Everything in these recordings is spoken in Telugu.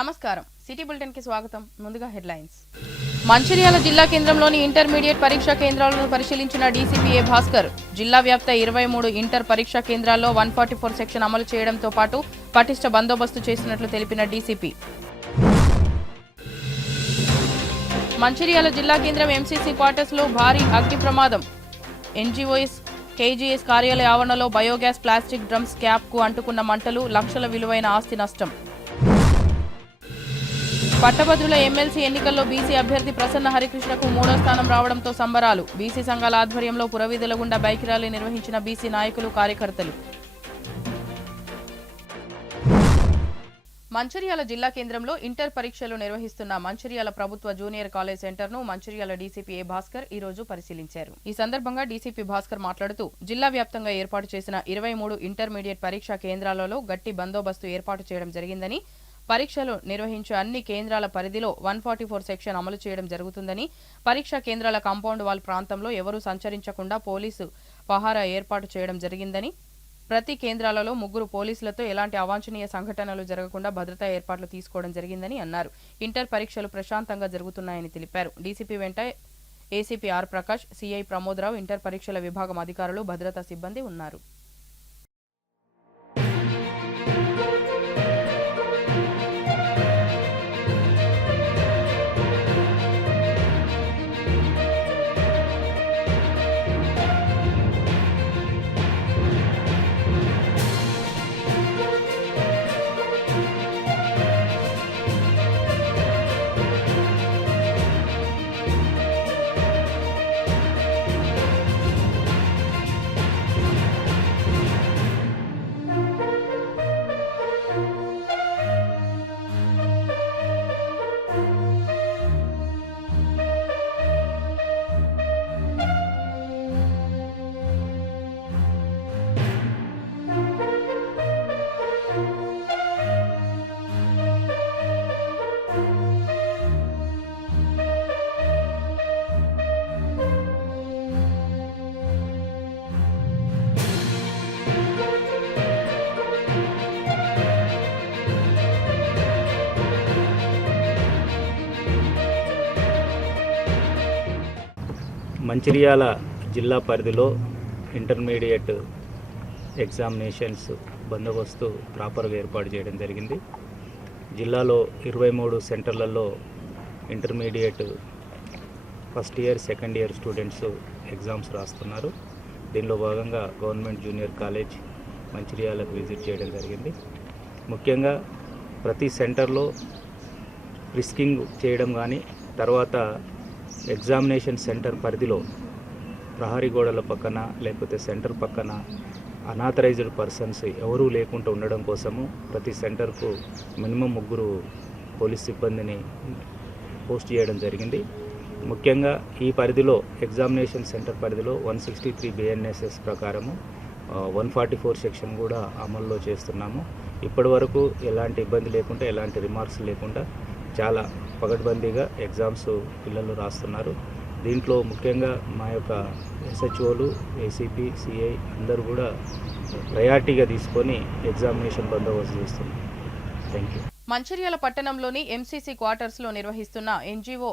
నమస్కారం సిటీ బులెటిన్ కి స్వాగతం ముందుగా హెడ్లైన్స్ మంచిర్యాల జిల్లా కేంద్రంలోని ఇంటర్మీడియట్ పరీక్షా కేంద్రాలను పరిశీలించిన డీసీపీ ఏ భాస్కర్ జిల్లా వ్యాప్త 23 ఇంటర్ పరీక్షా కేంద్రాల్లో 144 సెక్షన్ అమలు చేయడంతో పాటు పటిష్ట బందోబస్తు చేసినట్లు తెలిపిన డీసీపీ మంచిర్యాల జిల్లా కేంద్రం ఎంసీసీ క్వార్టర్స్ లో భారీ అగ్ని ప్రమాదం ఎన్జీఓఎస్ కేజీఎస్ కార్యాలయ ఆవరణలో బయోగ్యాస్ ప్లాస్టిక్ డ్రమ్స్ క్యాప్ కు అంటుకున్న మంటలు లక్షల విలువైన ఆస్తి నష్టం పట్టభద్రుల ఎమ్మెల్సీ ఎన్నికల్లో బీసీ అభ్యర్థి ప్రసన్న హరికృష్ణకు 3వ స్థానం రావడంతో సంబరాలు బీసీ సంఘాల ఆధ్వర్యంలో పురవీధుల గుండా బైక్ ర్యాలీ నిర్వహించిన బీసీ నాయకులు కార్యకర్తలు మంచిర్యాల జిల్లా కేంద్రంలో ఇంటర్ పరీక్షలు నిర్వహిస్తున్న మంచిర్యాల ప్రభుత్వ జూనియర్ కాలేజ్ సెంటర్ ను మంచిర్యాల డీసీపీ ఏ భాస్కర్ ఈ రోజు పరిశీలించారు. ఈ సందర్భంగా డీసీపీ భాస్కర్ మాట్లాడుతూ జిల్లా వ్యాప్తంగా ఏర్పాటు చేసిన 23 ఇంటర్మీడియట్ పరీక్షా కేంద్రాలలో గట్టి బందోబస్తు ఏర్పాటు చేయడం జరిగిందని పరీక్షలు నిర్వహించే అన్ని కేంద్రాల పరిధిలో 144 సెక్షన్ అమలు చేయడం జరుగుతుందని పరీక్షా కేంద్రాల కాంపౌండ్ వాల్ ప్రాంతంలో ఎవరూ సంచరించకుండా పోలీసు పహారా ఏర్పాటు చేయడం జరిగిందని ప్రతి కేంద్రాలలో 3 పోలీసులతో ఎలాంటి అవాంఛనీయ సంఘటనలు జరగకుండా భద్రతా ఏర్పాట్లు తీసుకోవడం జరిగిందని అన్నారు. ఇంటర్ పరీక్షలు ప్రశాంతంగా జరుగుతున్నాయని తెలిపారు. డీసీపీ వెంట ACP R Prakash, CI Pramodarao, inter పరీక్షల విభాగం అధికారులు, భద్రతా సిబ్బంది ఉన్నారు. మంచిర్యాల జిల్లా పరిధిలో ఇంటర్మీడియట్ ఎగ్జామినేషన్స్ బందోబస్తు ప్రాపర్గా ఏర్పాటు చేయడం జరిగింది. జిల్లాలో 23 సెంటర్లలో intermediate first year, second year students exams రాస్తున్నారు. దీనిలో భాగంగా గవర్నమెంట్ జూనియర్ కాలేజ్ మంచిర్యాలకు విజిట్ చేయడం జరిగింది. ముఖ్యంగా ప్రతి సెంటర్లో రిస్కింగ్ చేయడం కానీ, తర్వాత ఎగ్జామినేషన్ సెంటర్ పరిధిలో ప్రహరీ గోడల పక్కన లేకపోతే సెంటర్ పక్కన అనాథరైజ్డ్ పర్సన్స్ ఎవరూ లేకుండా ఉండడం కోసము ప్రతి సెంటర్కు మినిమం 3 పోలీస్ సిబ్బందిని పోస్ట్ చేయడం జరిగింది. ముఖ్యంగా ఈ పరిధిలో ఎగ్జామినేషన్ సెంటర్ పరిధిలో 163 BNSS ప్రకారము 144 సెక్షన్ కూడా అమల్లో చేస్తున్నాము. ఇప్పటి వరకు ఎలాంటి ఇబ్బంది లేకుండా, ఎలాంటి రిమార్క్స్ లేకుండా చాలా పగడ్బందీగా ఎగ్జామ్స్ పిల్లలు రాస్తున్నారు. దీంట్లో ముఖ్యంగా మా యొక్క ఎస్హెచ్ఓలు, ఏసీపీ, సిఐ అందరూ కూడా ప్రయారిటీగా తీసుకొని ఎగ్జామినేషన్ బందోబస్తు చేస్తున్నారు. Thank you. మంచిర్యాల పట్టణంలోని ఎంసీసీ క్వార్టర్స్ లో నిర్వహిస్తున్న ఎన్జీఓ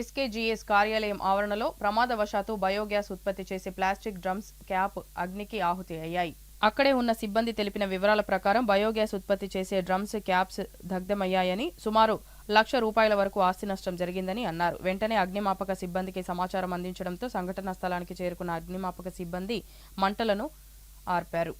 ఎస్కేజీఎస్ కార్యాలయం ఆవరణలో ప్రమాదవశాత్తు బయోగ్యాస్ ఉత్పత్తి చేసే ప్లాస్టిక్ డ్రమ్స్ క్యాప్ అగ్నికి ఆహుతి అయ్యాయి. అక్కడే ఉన్న సిబ్బంది తెలిపిన వివరాల ప్రకారం బయోగ్యాస్ ఉత్పత్తి చేసే డ్రమ్స్ క్యాప్స్ దగ్ధమయ్యాయని, సుమారు ₹1,00,000 వరకు ఆస్తి నష్టం జరిగిందని అన్నారు. వెంటనే అగ్నిమాపక సిబ్బందికి సమాచారం అందించడంతో సంఘటనా స్థలానికి చేరుకున్న అగ్నిమాపక సిబ్బంది మంటలను ఆర్పారు.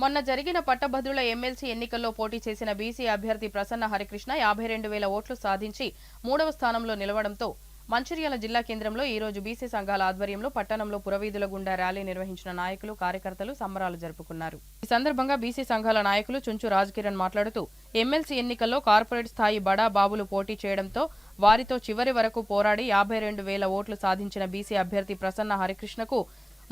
మొన్న జరిగిన పట్టభద్రుల ఎమ్మెల్సీ ఎన్నికల్లో పోటీ చేసిన బీసీ అభ్యర్థి ప్రసన్న హరికృష్ణ 52,000 ఓట్లు సాధించి 3వ స్థానంలో నిలవడంతో మంచిర్యాల జిల్లా కేంద్రంలో ఈ రోజు బీసీ సంఘాల ఆధ్వర్యంలో పట్టణంలో పురవీధుల గుండా ర్యాలీ నిర్వహించిన నాయకులు కార్యకర్తలు సంబరాలు జరుపుకున్నారు. ఈ సందర్భంగా బీసీ సంఘాల నాయకులు చుంచు రాజ్కిరణ్ మాట్లాడుతూ ఎమ్మెల్సీ ఎన్నికల్లో కార్పొరేట్ స్థాయి బడా బాబులు పోటీ చేయడంతో వారితో చివరి వరకు పోరాడి 52,000 ఓట్లు సాధించిన బీసీ అభ్యర్థి ప్రసన్న హరికృష్ణకు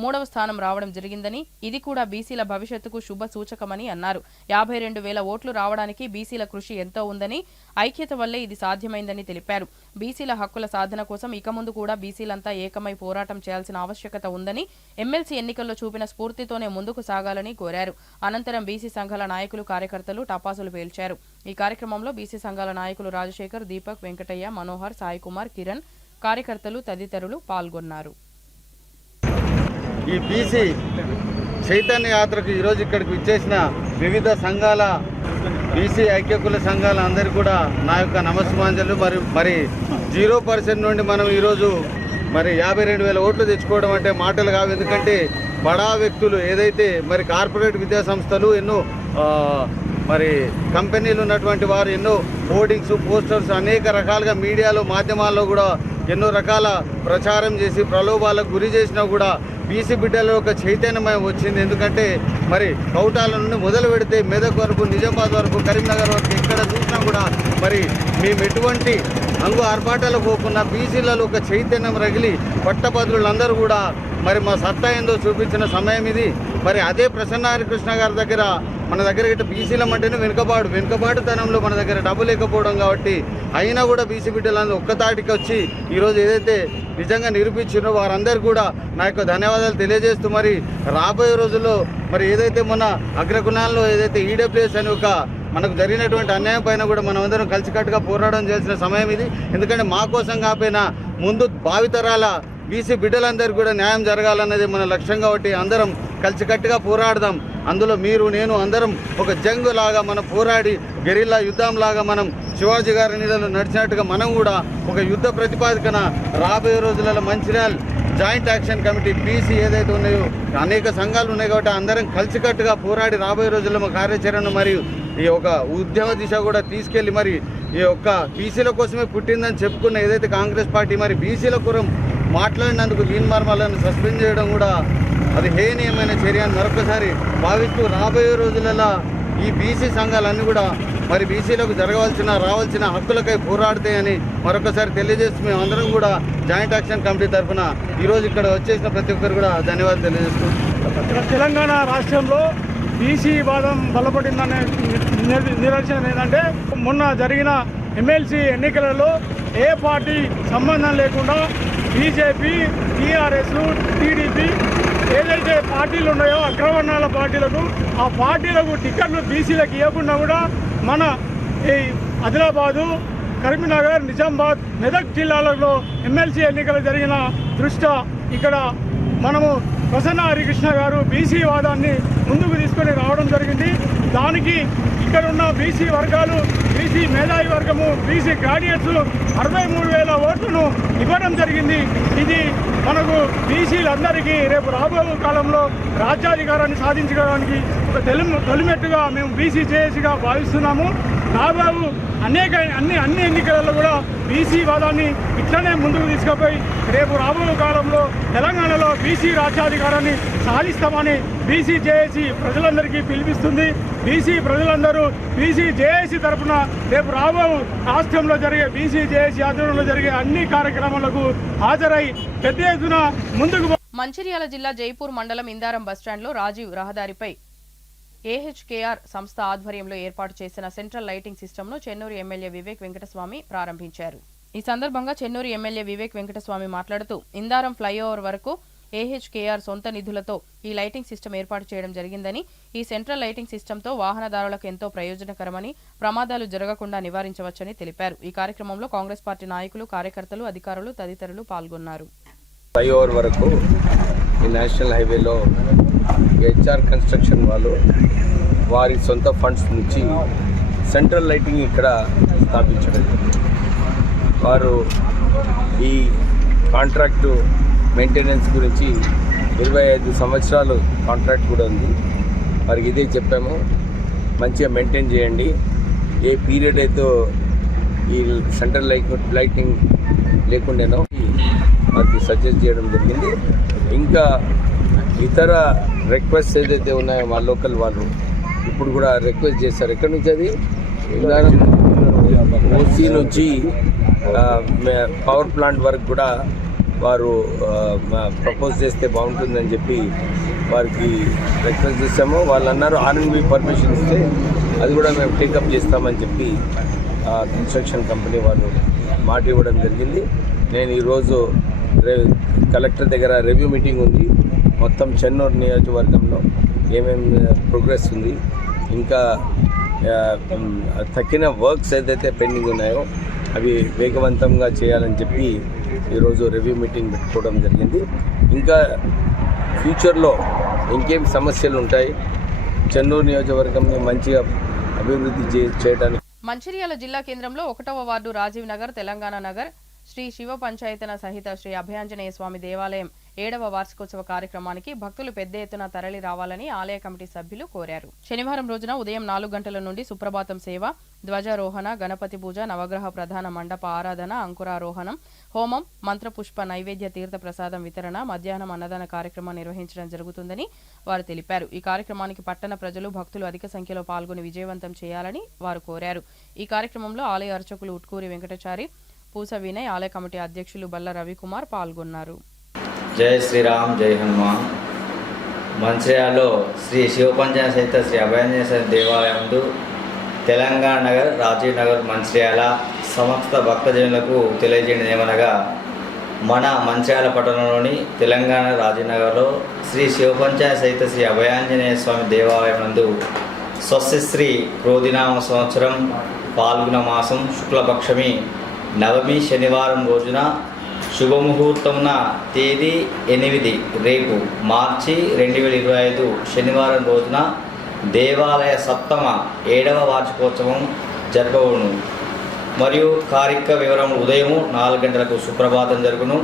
3వ స్థానం రావడం జరిగిందని ఇది కూడా బీసీల భవిష్యత్తుకు శుభ సూచకమని అన్నారు. 52,000 ఓట్లు రావడానికి బీసీల కృషి ఎంతో ఉందని, ఐక్యత వల్లే ఇది సాధ్యమైందని తెలిపారు. బీసీల హక్కుల సాధన కోసం ఇక ముందు కూడా బీసీలంతా ఏకమై పోరాటం చేయాల్సిన ఆవశ్యకత ఉందని, ఎమ్మెల్సీ ఎన్నికల్లో చూపిన స్ఫూర్తితోనే ముందుకు సాగాలని కోరారు. అనంతరం బీసీ సంఘాల నాయకులు కార్యకర్తలు టపాసులు పేల్చారు. ఈ కార్యక్రమంలో బీసీ సంఘాల నాయకులు రాజశేఖర్, దీపక్, వెంకటయ్య, మనోహర్, సాయి కుమార్, కిరణ్, కార్యకర్తలు తదితరులు పాల్గొన్నారు. ఈ బీసీ చైతన్య యాత్రకు ఈరోజు ఇక్కడికి విచ్చేసిన వివిధ సంఘాల బీసీ ఐక్యకుల సంఘాల అందరికీ కూడా నా యొక్క నమస్సుమాంజలు. మరి 0% నుండి మనం ఈరోజు మరి 52,000 ఓట్లు తెచ్చుకోవడం అంటే మాటలు కావు. ఎందుకంటే బడా వ్యక్తులు ఏదైతే మరి కార్పొరేట్ విద్యా సంస్థలు ఎన్నో మరి కంపెనీలు ఉన్నటువంటి వారు ఎన్నో హోర్డింగ్స్, పోస్టర్స్ అనేక రకాలుగా మీడియాలో మాధ్యమాల్లో కూడా ఎన్నో రకాల ప్రచారం చేసి ప్రలోభాలకు గురి చేసినా కూడా బీసీ బిడ్డలో ఒక చైతన్యమయం వచ్చింది. ఎందుకంటే మరి కౌటాల నుండి మొదలు పెడితే మెదక్ వరకు, నిజామాబాద్ వరకు, కరీంనగర్ వరకు ఎక్కడ చూసినా కూడా మరి మేము ఎటువంటి అంగు ఆర్భాటాలు పోకుండా బీసీలలో ఒక చైతన్యం రగిలి పట్టభద్రులందరూ కూడా మరి మా సత్తా ఏందో చూపించిన సమయం ఇది. మరి అదే ప్రసన్న హరికృష్ణ గారి దగ్గర మన దగ్గర ఇట్లా బీసీలం అంటేనే వెనుకబాటుతనంలో మన దగ్గర డబ్బు లేకపోవడం కాబట్టి అయినా కూడా బీసీ బిడ్డలందరూ ఒక్కతాటికి వచ్చి ఈరోజు ఏదైతే నిజంగా నిరూపించారో వారందరూ కూడా నా యొక్క ధన్యవాదాలు తెలియజేస్తూ మరి రాబోయే రోజుల్లో మరి ఏదైతే మొన్న అగ్రకులాల్లో ఏదైతే ఈడబ్ల్యూఎస్ అని ఒక మనకు జరిగినటువంటి అన్యాయం పైన కూడా మనం అందరం కలిసికట్టుగా పోరాటం చేసిన సమయం ఇది. ఎందుకంటే మా కోసం కాకపోయినా ముందు భావితరాల బీసీ బిడ్డలందరికీ కూడా న్యాయం జరగాలన్నది మన లక్ష్యం కాబట్టి అందరం కలిసికట్టుగా పోరాడదాం. అందులో మీరు, నేను అందరం ఒక జంగు లాగా మనం పోరాడి గెరిల్లా యుద్ధం లాగా మనం శివాజీ గారి నీడలో నడిచినట్టుగా మనం కూడా ఒక యుద్ధ ప్రతిపాదికన రాబోయే రోజులలో Mancherial joint action committee BC ఏదైతే ఉన్నాయో అనేక సంఘాలు ఉన్నాయి కాబట్టి అందరం కలిసికట్టుగా పోరాడి రాబోయే రోజుల్లో మా కార్యాచరణ మరియు ఈ యొక్క ఉద్యమ దిశ కూడా తీసుకెళ్లి మరి ఈ యొక్క బీసీల కోసమే పుట్టిందని చెప్పుకున్న ఏదైతే కాంగ్రెస్ పార్టీ మరి బీసీల కోసం మాట్లాడినందుకు వీన్మార్మలను సస్పెండ్ చేయడం కూడా అది హేనీయమైన చర్య అని మరొకసారి భావిస్తూ రాబోయే రోజులలో ఈ బీసీ సంఘాలన్నీ కూడా మరి బీసీలకు రావాల్సిన హక్కులకై పోరాడతాయని మరొకసారి తెలియజేస్తూ మేము అందరం కూడా జాయింట్ యాక్షన్ కమిటీ తరఫున ఈరోజు ఇక్కడ వచ్చేసిన ప్రతి ఒక్కరు కూడా ధన్యవాదాలు తెలియజేస్తూ తెలంగాణ రాష్ట్రంలో బీసీ వాదం బలపడిందనే నిదర్శనం ఏంటంటే మొన్న జరిగిన ఎమ్మెల్సీ ఎన్నికలలో ఏ పార్టీ సంబంధం లేకుండా బీజేపీ, టీఆర్ఎస్, టీడీపీ ఏదైతే పార్టీలు ఉన్నాయో అగ్రవర్ణాల పార్టీలకు ఆ పార్టీలకు టికెట్లు బీసీలకు ఇవ్వకుండా కూడా మన ఈ ఆదిలాబాదు, కరీంనగర్, నిజామాబాద్, మెదక్ జిల్లాలలో ఎమ్మెల్సీ ఎన్నికలు జరిగిన దృష్ట్యా ఇక్కడ మనము ప్రసన్న హరికృష్ణ గారు బీసీ వాదాన్ని ముందుకు తీసుకొని రావడం జరిగింది. దానికి ఇక్కడ ఉన్న బీసీ వర్గాలు, బీసీ మేధావి వర్గము, బీసీ గ్రాడ్యుయేట్స్ 63,000 ఓట్లను ఇవ్వడం జరిగింది. ఇది మనకు బీసీలందరికీ రేపు రాబోయే కాలంలో రాజ్యాధికారాన్ని సాధించడానికి ఒక తొలిమెట్టుగా మేము బీసీ జేఏసీగా భావిస్తున్నాము. రాబోయే అన్ని ఎన్నికలలో కూడా బీసీ వాదాన్ని ఇట్లనే ముందుకు తీసుకుపోయి రేపు రాబోయే కాలంలో తెలంగాణలో బీసీ రాజ్యాధికారాన్ని సాధిస్తామని బీసీ జేఏసీ ప్రజలందరికీ పిలిపిస్తుంది. బీసీ ప్రజలందరూ బీసీ జేఏసీ తరఫున రేపు రాబోయే రాష్ట్రంలో జరిగే బీసీ జేఏసీ ఆధ్వర్యంలో జరిగే అన్ని కార్యక్రమాలకు హాజరై పెద్ద ఎత్తున ముందుకు. మంచిర్యాల జిల్లా జైపూర్ మండలం ఇందారం బస్టాండ్లో రాజీవ్ రహదారిపై ఏహెచ్కేఆర్ సంస్థ ఆధ్వర్యంలో ఏర్పాటు చేసిన సెంట్రల్ లైటింగ్ సిస్టమ్ను చెన్నూరు ఎమ్మెల్యే వివేక్ వెంకటస్వామి ప్రారంభించారు. ఈ సందర్భంగా చెన్నూరు ఎమ్మెల్యే వివేక్ వెంకటస్వామి మాట్లాడుతూ ఇందారం ఫ్లైఓవర్ వరకు ఏహెచ్కేఆర్ సొంత నిధులతో ఈ లైటింగ్ సిస్టమ్ ఏర్పాటు చేయడం జరిగిందని, ఈ సెంట్రల్ లైటింగ్ సిస్టమ్తో వాహనదారులకు ఎంతో ప్రయోజనకరమని, ప్రమాదాలు జరగకుండా నివారించవచ్చని తెలిపారు. ఈ కార్యక్రమంలో కాంగ్రెస్ పార్టీ నాయకులు, కార్యకర్తలు, అధికారులు తదితరులు పాల్గొన్నారు. ఫ్లైఓవర్ వరకు ఈ నేషనల్ హైవేలో హెచ్ఆర్ కన్స్ట్రక్షన్ వాళ్ళు వారి సొంత ఫండ్స్ నుంచి సెంట్రల్ లైటింగ్ ఇక్కడ స్థాపించడం. వారు ఈ కాంట్రాక్టు మెయింటెనెన్స్ గురించి 25 సంవత్సరాలు కాంట్రాక్ట్ కూడా ఉంది. వారికి ఇదే చెప్పాము, మంచిగా మెయింటైన్ చేయండి. ఏ పీరియడ్ అయితే ఈ సెంట్రల్ లైటింగ్ లేకుండానో వారికి సజెస్ట్ చేయడం జరిగింది. ఇంకా ఇతర రిక్వెస్ట్ ఏదైతే ఉన్నాయో మా లోకల్ వాళ్ళు ఇప్పుడు కూడా రిక్వెస్ట్ చేశారు. ఎక్కడి నుంచి అది ఓసీ నుంచి పవర్ ప్లాంట్ వరకు కూడా వారు ప్రపోజ్ చేస్తే బాగుంటుందని చెప్పి వారికి రిక్వెస్ట్ చేస్తాము. వాళ్ళు అన్నారు ఆర్ఎన్బి పర్మిషన్ ఇస్తే అది కూడా మేము టేకప్ చేస్తామని చెప్పి కన్స్ట్రక్షన్ కంపెనీ వాళ్ళు మాట ఇవ్వడం జరిగింది. నేను ఈరోజు కలెక్టర్ దగ్గర రివ్యూ మీటింగ్ ఉంది. మొత్తం చెన్నూరు నియోజకవర్గంలో ఏమేమి ప్రోగ్రెస్ ఉంది, ఇంకా తక్కిన వర్క్స్ ఏదైతే పెండింగ్ ఉన్నాయో అవి వేగవంతంగా చేయాలని చెప్పి ఈరోజు రివ్యూ మీటింగ్ పెట్టుకోవడం జరిగింది. ఇంకా ఫ్యూచర్లో ఇంకేం సమస్యలు ఉంటాయి, చెన్నూరు నియోజకవర్గంని మంచిగా అభివృద్ధి చేయడానికి. మంచిర్యాల జిల్లా కేంద్రంలో 1వ వార్డు రాజీవ్ నగర్, తెలంగాణ నగర్, శ్రీ శివ పంచాయతన సహిత శ్రీ అభయాంజనేయ స్వామి దేవాలయం 7వ వార్షికోత్సవ కార్యక్రమానికి భక్తులు పెద్ద ఎత్తున తరలి రావాలని ఆలయ కమిటీ సభ్యులు కోరారు. శనివారం రోజున ఉదయం 4 గంటల నుండి సుప్రభాతం సేవ, ధ్వజారోహణ, గణపతి పూజ, నవగ్రహ ప్రధాన మండప ఆరాధన, అంకురారోహణం, హోమం, మంత్రపుష్ప నైవేద్య తీర్థ ప్రసాదం వితరణ, మధ్యాహ్నం అన్నదాన కార్యక్రమం నిర్వహించడం జరుగుతుందని వారు తెలిపారు. ఈ కార్యక్రమానికి పట్టణ ప్రజలు, భక్తులు అధిక సంఖ్యలో పాల్గొని విజయవంతం చేయాలని వారు కోరారు. ఈ కార్యక్రమంలో ఆలయ అర్చకులు ఉట్కూరి వెంకటాచారి, పూస వినయ్, ఆలయ కమిటీ అధ్యక్షులు బల్ల రవికుమార్ పాల్గొన్నారు. జై శ్రీరామ్, జై హనుమాన్. మంచిర్యాలలో శ్రీ శివపంచాయత సహిత శ్రీ అభయాంజనేయ స్వామి దేవాలయం ముందు తెలంగాణ నగర్, రాజీవ్ నగర్, మంచిర్యాల సమస్త భక్తజనులకు తెలియజేయడం ఏమనగా, మన మంచిర్యాల పట్టణంలోని తెలంగాణ రాజీవ్ నగర్లో శ్రీ శివపంచాయత సహిత శ్రీ అభయాంజనేయ స్వామి దేవాలయం నందు స్వస్తిశ్రీ క్రోధినామ సంవత్సరం పాల్గొన మాసం శుక్లపక్షమి నవమి శనివారం రోజున శుభముహూర్తమున తేదీ 8 రేపు మార్చి 2025 శనివారం రోజున దేవాలయ సప్తమ 7వ వార్షికోత్సవం జరపవును. మరియు కార్యక్రమ వివరం ఉదయం 4 గంటలకు సుప్రభాతం జరుగును,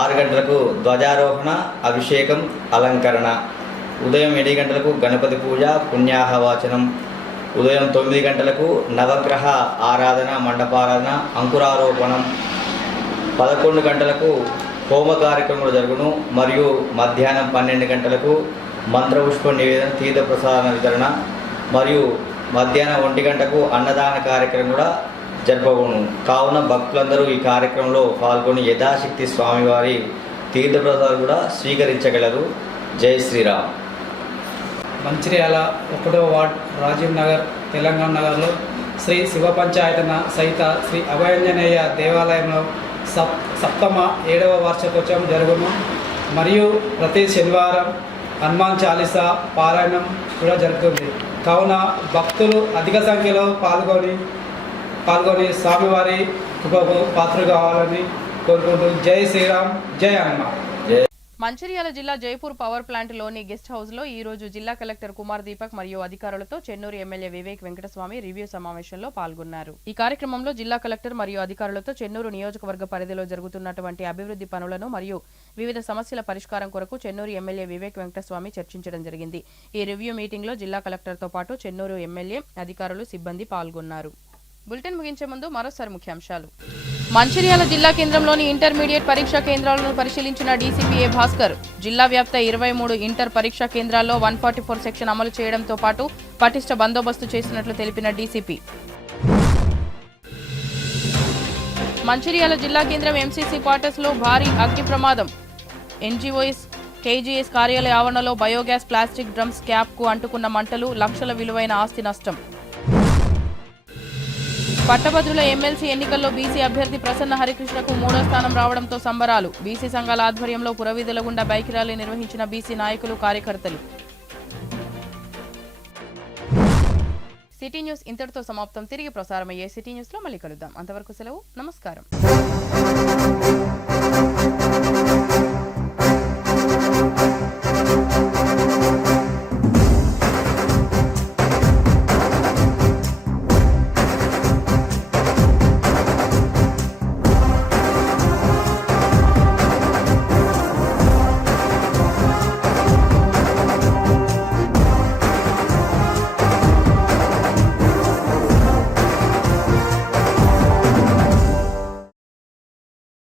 6 గంటలకు ధ్వజారోహణ, అభిషేకం, అలంకరణ, ఉదయం 7 గంటలకు గణపతి పూజ, పుణ్యాహవాచనం, ఉదయం 9 గంటలకు నవగ్రహ ఆరాధన, మండపారాధన, అంకురారోపణం, 11 గంటలకు హోమ కార్యక్రమాలు జరుగును. మరియు మధ్యాహ్నం 12 గంటలకు మంత్రపుష్ప నివేదన, తీర్థ ప్రసాదన వితరణ, మరియు మధ్యాహ్నం 1 గంటకు అన్నదాన కార్యక్రమం కూడా జరపబడును. కావున భక్తులందరూ ఈ కార్యక్రమంలో పాల్గొని యథాశక్తి స్వామివారి తీర్థ ప్రసాదాలు కూడా స్వీకరించగలరు. జై శ్రీరామ్. మంచిర్యాల 1వ వార్డ్ రాజీవ్ నగర్, తెలంగాణ నగర్లో శ్రీ శివ పంచాయతన సహిత శ్రీ అభయాంజనేయ దేవాలయంలో సప్తమ 7వ వార్షికోత్సవం జరుగును. మరియు ప్రతి శనివారం హనుమాన్ చాలీసా పారాయణం కూడా జరుగుతుంది. కావున భక్తులు అధిక సంఖ్యలో పాల్గొని స్వామివారి కృపకు పాత్రలు కావాలని కోరుకుంటూ జై శ్రీరామ్, జై హనుమాన్. మంచిర్యాల జిల్లా జైపూర్ పవర్ ప్లాంట్ లోని గెస్ట్ హౌస్ లో ఈ రోజు జిల్లా కలెక్టర్ కుమార్ దీపక్ మరియు అధికారులతో చెన్నూరు ఎమ్మెల్యే వివేక్ వెంకటస్వామి రివ్యూ సమావేశంలో పాల్గొన్నారు. ఈ కార్యక్రమంలో జిల్లా కలెక్టర్ మరియు అధికారులతో చెన్నూరు నియోజకవర్గ పరిధిలో జరుగుతున్నటువంటి అభివృద్ధి పనులను మరియు వివిధ సమస్యల పరిష్కారం కొరకు చెన్నూరు ఎమ్మెల్యే వివేక్ వెంకటస్వామి చర్చించడం జరిగింది. ఈ రివ్యూ మీటింగ్ లో జిల్లా కలెక్టర్తో పాటు చెన్నూరు ఎమ్మెల్యే, అధికారులు, సిబ్బంది పాల్గొన్నారు. బులెటిన్ ముగించే ముందు మరోసారి ముఖ్యాంశాలు. మంచిర్యాల జిల్లా కేంద్రంలోని ఇంటర్మీడియట్ పరీక్షా కేంద్రాలను పరిశీలించిన డీసీపీ ఏ భాస్కర్. జిల్లా వ్యాప్త 23 ఇంటర్ పరీక్షా కేంద్రాల్లో 144 సెక్షన్ అమలు చేయడంతో పాటు పటిష్ట బందోబస్తు చేసినట్లు తెలిపిన డీసీపీ. మంచిర్యాల జిల్లా కేంద్రం ఎంసీసీ క్వార్టర్స్ లో భారీ అగ్ని ప్రమాదం. ఎన్జీఓఎస్ కేజీఎస్ కార్యాలయ ఆవరణలో బయోగ్యాస్ ప్లాస్టిక్ డ్రమ్స్ క్యాప్ కు అంటుకున్న మంటలు, లక్షల విలువైన ఆస్తి నష్టం. పట్టభద్రుల ఎమ్మెల్సీ ఎన్నికల్లో బీసీ అభ్యర్థి ప్రసన్న హరికృష్ణకు 3వ స్థానం రావడంతో సంబరాలు. బీసీ సంఘాల ఆధ్వర్యంలో పురవీధుల గుండా బైక్ ర్యాలీ నిర్వహించిన బీసీ నాయకులు, కార్యకర్తలు. సిటీ న్యూస్ ఇంతటితో సమాప్తం. తిరిగి ప్రసారమయ్యే సిటీ న్యూస్ లో మళ్ళీ కలుద్దాం. అంతవరకు సెలవు. నమస్కారం.